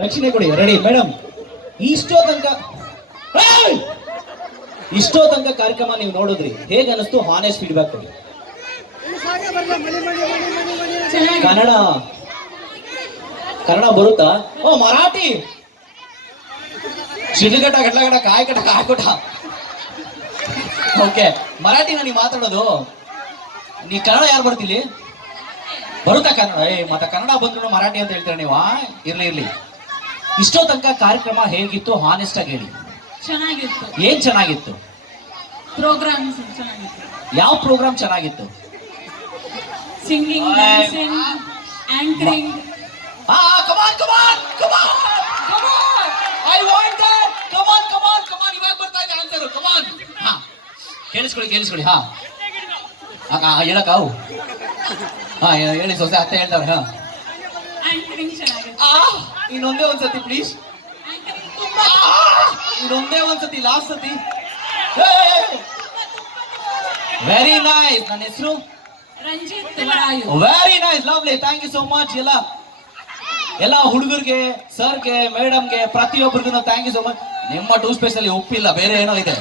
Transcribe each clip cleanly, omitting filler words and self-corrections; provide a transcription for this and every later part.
ರಕ್ಷಣೆ ಕೊಡಿ. Ready madam. ಇಷ್ಟೋ ತನಕ ಕಾರ್ಯಕ್ರಮ ನೀವು ನೋಡಿದ್ರಿ, ಹೇಗೆ ಅನಿಸ್ತು? ಹಾನೆಸ್ಟ್ ಫೀಡ್ಬ್ಯಾಕ್ ಕೊಡಿ. ಕನ್ನಡ ಬರುತ್ತಾ? ಓ ಮರಾಠಿ ಶಿಡ್ಲಘಟ್ಟ ಗಡ್ಲಗಡ ಕಾಯ್ಕಟ ಕಾಯ್ಕೊಟ. ಓಕೆ, ಮರಾಠಿನ ನೀವು ಮಾತಾಡೋದು? ನೀ ಕನ್ನಡ ಯಾರು ಬರ್ತಿಲ್ಲಿ? ಬರುತ್ತಾ ಕನ್ನಡ? ಮತ್ತೆ ಕನ್ನಡ ಬಂದ್ರು ಮರಾಠಿ ಅಂತ ಹೇಳ್ತೀರ ನೀವು? ಇರ್ಲಿ. ಇಷ್ಟೋ ತನಕ ಕಾರ್ಯಕ್ರಮ ಹೇಗಿತ್ತು? ಹಾನೆಸ್ಟ್ ಆಗಿ ಹೇಳಿ. ಚೆನ್ನಾಗಿತ್ತು. ಏನ್ ಚೆನ್ನಾಗಿತ್ತು? ಪ್ರೋಗ್ರಾಮ್ ಚೆನ್ನಾಗಿತ್ತು. ಯಾವ ಪ್ರೋಗ್ರಾಮ್ ಚೆನ್ನಾಗಿತ್ತು? Singing, dancing, anchoring. ಇವಾಗ ಬರ್ತಾ ಇದೆ ಆನ್ಸರ್. ಕಮಾನ್, ಕೇಳಿಸ್ಕೊಳ್ಳಿ. ಹೇಳಕ್ಕಾವು? ಹೇಳಿ ಸೊಸೆ, ಅತ್ತೆ ಹೇಳ್ತಾರೆ. ಆಂಕರಿಂಗ್ ಚೆನ್ನಾಗಿತ್ತು. ಇನ್ನೊಂದೇ ಒಂದ್ಸತಿ ಪ್ಲೀಸ್. ಇನ್ನೊಂದೇ ಒಂದ್ಸತಿ, ಲಾಸ್ಟ್ ಸತಿ. Very nice. ನನ್ನ ಹೆಸರು Ranjith. Very nice, lovely, thank you so much. ಎಲ್ಲ ಹುಡುಗರಿಗೆ, ಸರ್ಗೆ, ಮೇಡಮ್ಗೆ, ಪ್ರತಿಯೊಬ್ಬರಿಗೂ ಥ್ಯಾಂಕ್ ಯು ಸೋ ಮಚ್. ನಿಮ್ಮ ಟೂತ್ ಪೇಸ್ಟ್ ಅಲ್ಲಿ ಉಪ್ಪಿಲ್ಲ, ಬೇರೆ ಏನೋ ಇದೆ.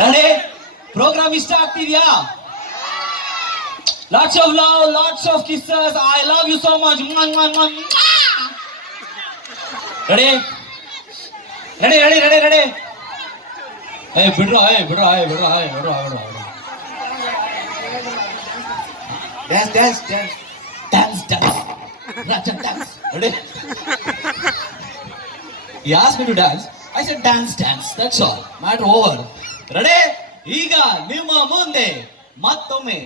ರೆಡಿ? ಪ್ರೋಗ್ರಾಮ್ ಇಷ್ಟ ಆಗ್ತಿದ್ಯಾ? Lots of love, lots of kisses. I love you so much. Ready? ಬಿಡ್ರೋ. Dance. Ready? He asked me to dance. I said dance. That's all. Matter over. Ready? ಈಗ ನಿಮ್ಮ ಮುಂದೆ ಮತ್ತೊಮ್ಮೆ